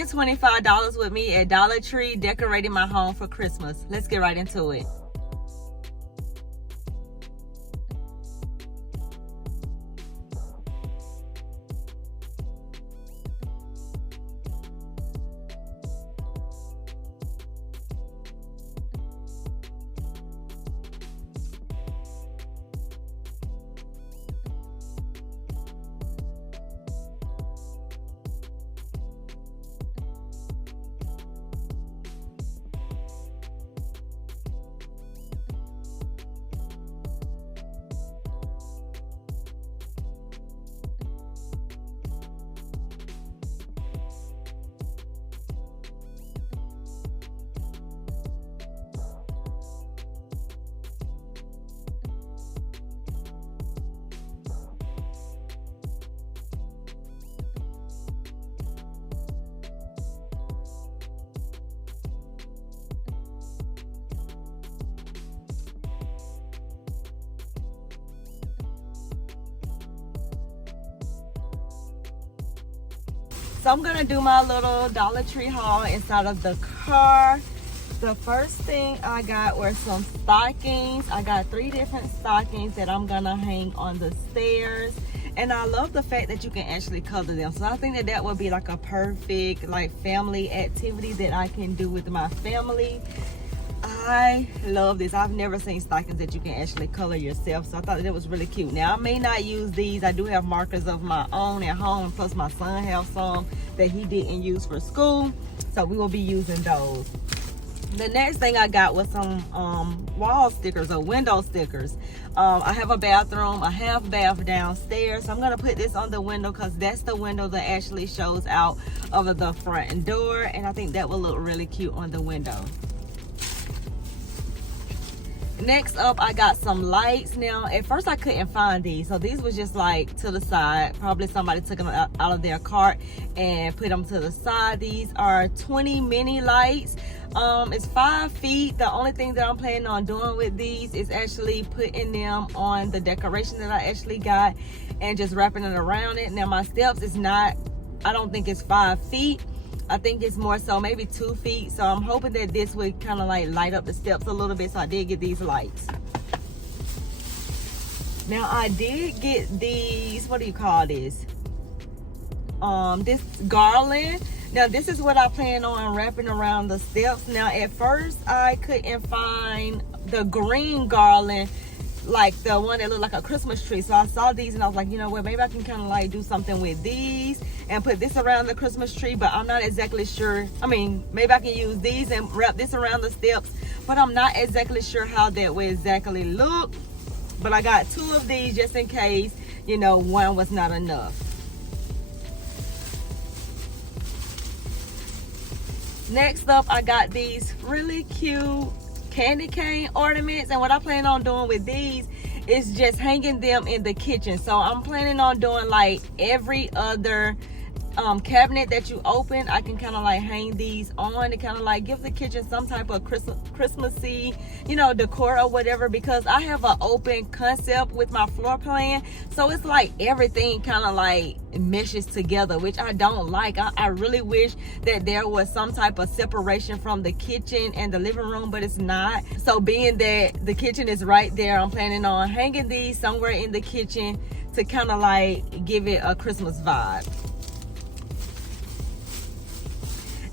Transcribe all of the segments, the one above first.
spent $25 with me at Dollar Tree decorating my home for Christmas. Let's get right into it. So I'm gonna do my little Dollar Tree haul inside of the car. The first thing I got were some stockings. I got 3 different stockings that I'm gonna hang on the stairs. And I love the fact that you can actually color them. So I think that that would be like a perfect like family activity that I can do with my family. I love this. I've never seen stockings that you can actually color yourself, so I thought that was really cute. Now I may not use these. I do have markers of my own at home, plus my son has some that he didn't use for school, so we will be using those. The next thing I got was some wall stickers or window stickers. I have a bathroom, a half bath downstairs, so I'm gonna put this on the window because that's the window that actually shows out of the front door, and I think that will look really cute on the window. Next up, I got some lights. Now at first I couldn't find these, so these was just like to the side. Probably somebody took them out of their cart and put them to the side. These are 20 mini lights. It's 5 feet. The only thing that I'm planning on doing with these is actually putting them on the decoration that I actually got and just wrapping it around it. Now my steps is not, I don't think it's 5 feet. I think it's more so maybe 2 feet. So I'm hoping that this would kind of like light up the steps a little bit. So I did get these lights. Now I did get these, what do you call this? This garland. Now this is what I plan on wrapping around the steps. Now at first I couldn't find the green garland, like the one that looked like a Christmas tree. So I saw these and I was like, you know what, maybe I can kind of like do something with these and put this around the Christmas tree, but I'm not exactly sure. I mean, maybe I can use these and wrap this around the steps, but I'm not exactly sure how that would exactly look. But I got 2 of these just in case, you know, one was not enough. Next up, I got these really cute candy cane ornaments, and what I plan on doing with these is just hanging them in the kitchen. So I'm planning on doing like every other cabinet that you open, I can kind of like hang these on to kind of like give the kitchen some type of Christmassy, you know, decor or whatever, because I have an open concept with my floor plan. So it's like everything kind of like meshes together, which I don't like. I really wish that there was some type of separation from the kitchen and the living room, but it's not. So being that the kitchen is right there, I'm planning on hanging these somewhere in the kitchen to kind of like give it a Christmas vibe.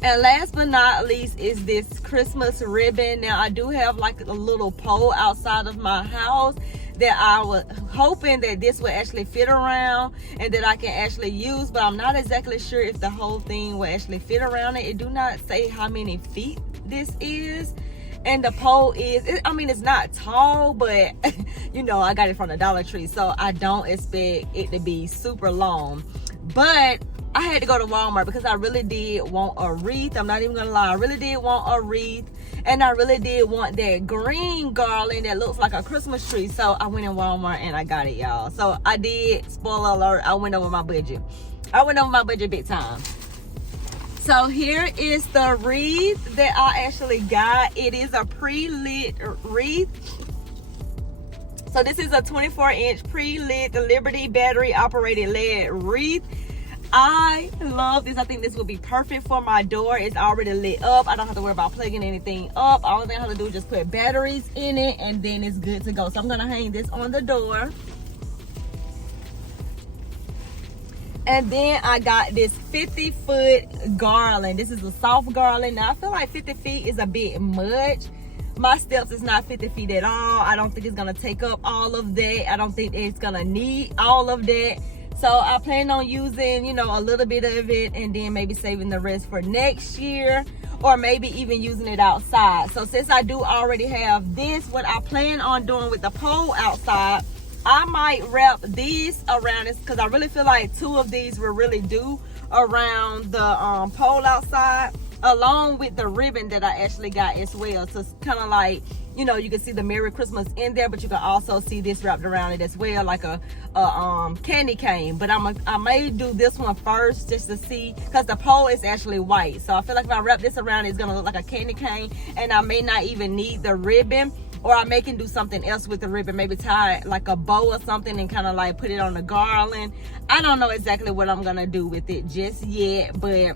And last but not least is this Christmas ribbon. Now I do have like a little pole outside of my house that I was hoping that this would actually fit around and that I can actually use, but I'm not exactly sure if the whole thing will actually fit around it. It do not say how many feet this is. And the pole is, I mean, it's not tall, but you know, I got it from the Dollar Tree, so I don't expect it to be super long. But I had to go to Walmart because I really did want a wreath. I'm not even gonna lie, I really did want a wreath, and I really did want that green garland that looks like a Christmas tree. So I went in Walmart and I got it, y'all. So I did, spoiler alert, I went over my budget. I went over my budget big time. So here is the wreath that I actually got. It is a pre-lit wreath. So this is a 24-inch pre-lit Liberty battery operated LED wreath. I love this. I think this would be perfect for my door. It's already lit up. I don't have to worry about plugging anything up. All thing I have to do is just put batteries in it, and then it's good to go. So I'm gonna hang this on the door. And then I got this 50-foot garland. This is a soft garland. Now I feel like 50 feet is a bit much. My steps is not 50 feet at all. I don't think it's gonna take up all of that. I don't think it's gonna need all of that. So I plan on using, you know, a little bit of it and then maybe saving the rest for next year, or maybe even using it outside. So since I do already have this, what I plan on doing with the pole outside, I might wrap these around this, because I really feel like 2 of these will really do around the pole outside, along with the ribbon that I actually got as well. So it's kind of like, you know, you can see the Merry Christmas in there, but you can also see this wrapped around it as well, like a candy cane. But I may do this one first just to see, because the pole is actually white. So I feel like if I wrap this around, it's gonna look like a candy cane, and I may not even need the ribbon. Or I may can do something else with the ribbon, maybe tie like a bow or something and kind of like put it on the garland. I don't know exactly what I'm gonna do with it just yet, but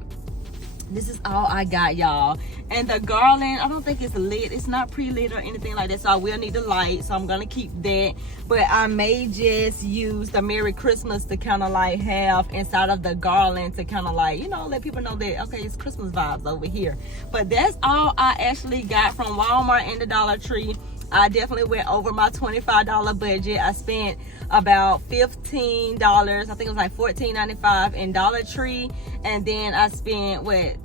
this is all I got, y'all. And the garland, I don't think it's lit. It's not pre-lit or anything like that, so I will need the light, so I'm gonna keep that. But I may just use the Merry Christmas to kind of like have inside of the garland to kind of like, you know, let people know that, okay, it's Christmas vibes over here. But that's all I actually got from Walmart and the Dollar Tree. I definitely went over my $25 budget. I spent about $15. I think it was like $14.95 in Dollar Tree, and then I spent the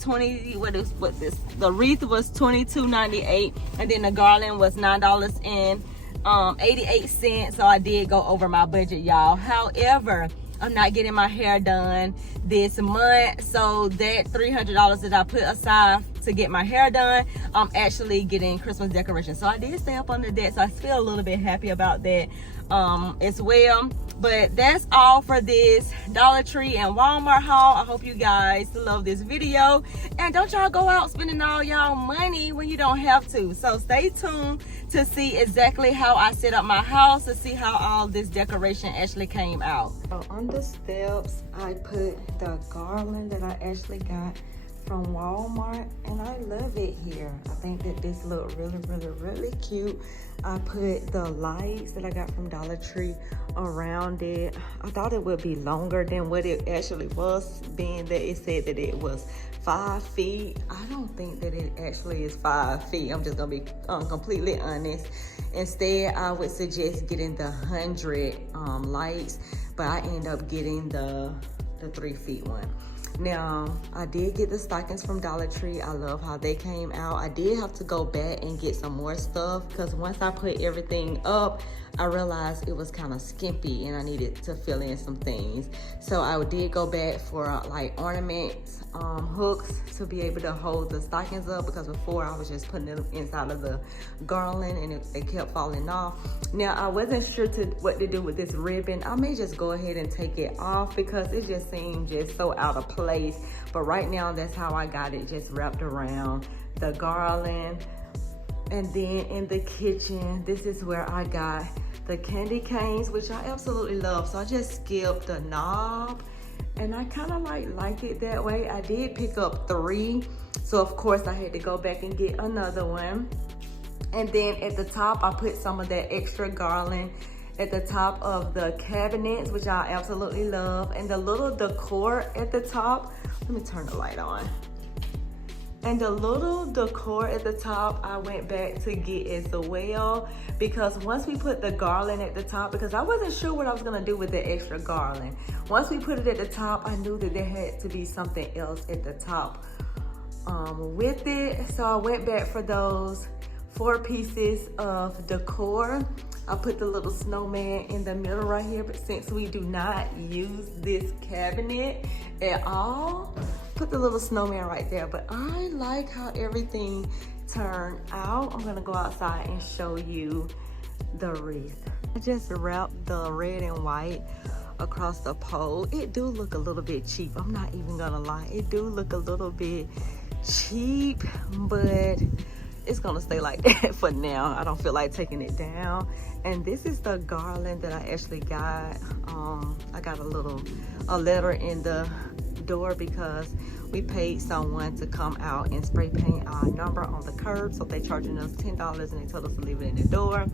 wreath was $22.98, and then the garland was $9.88. So I did go over my budget, y'all. However, I'm not getting my hair done this month, so that $300 that I put aside to get my hair done, I'm actually getting Christmas decorations. So I did stay up under that, so I feel a little bit happy about that as well. But that's all for this Dollar Tree and Walmart haul. I hope you guys love this video, and don't y'all go out spending all y'all money when you don't have to. So stay tuned to see exactly how I set up my house, to see how all this decoration actually came out. So on the steps, I put the garland that I actually got from Walmart, and I love it here. I think that this look really cute. I put the lights that I got from Dollar Tree around it. I thought it would be longer than what it actually was, being that it said that it was 5 feet. I don't think that it actually is 5 feet. I'm just gonna be completely honest. Instead, I would suggest getting the 100 lights, but I end up getting the 3 feet one. Now, I did get the stockings from Dollar Tree. I love how they came out. I did have to go back and get some more stuff, because once I put everything up, I realized it was kind of skimpy and I needed to fill in some things. So I did go back for like ornaments, hooks to be able to hold the stockings up, because before I was just putting them inside of the garland and they kept falling off. Now, I wasn't sure what to do with this ribbon. I may just go ahead and take it off, because it just seemed just so out of place. But right now, that's how I got it, just wrapped around the garland. And then in the kitchen, this is where I got the candy canes, which I absolutely love. So I just skipped the knob, and I kind of like it that way. I did pick up 3, so of course I had to go back and get another one. And then at the top, I put some of that extra garland at the top of the cabinets, which I absolutely love. And the little decor at the top, let me turn the light on. And the little decor at the top, I went back to get as well, because once we put the garland at the top, because I wasn't sure what I was gonna do with the extra garland. Once we put it at the top, I knew that there had to be something else at the top with it. So I went back for those 4 pieces of decor. I put the little snowman in the middle right here, but since we do not use this cabinet at all, put the little snowman right there. But I like how everything turned out. I'm gonna go outside and show you the wreath. I just wrapped the red and white across the pole. It do look a little bit cheap. I'm not even gonna lie. It do look a little bit cheap, but it's gonna stay like that for now. I don't feel like taking it down. And this is the garland that I actually got. I got a letter in the door because we paid someone to come out and spray paint our number on the curb. So they're charging us $10 and they told us to leave it in the door.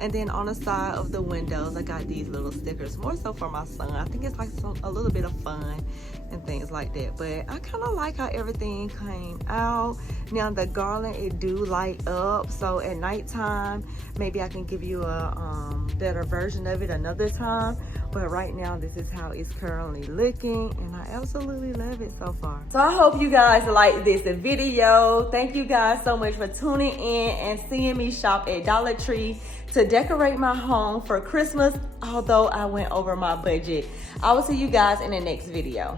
And then on the side of the windows, I got these little stickers, more so for my son. I think it's like a little bit of fun and things like that. But I kind of like how everything came out. Now the garland, it do light up. So at nighttime, maybe I can give you a better version of it another time. But right now, this is how it's currently looking, and I absolutely love it so far. So I hope you guys like this video. Thank you guys so much for tuning in and seeing me shop at Dollar Tree to decorate my home for Christmas, although I went over my budget. I will see you guys in the next video.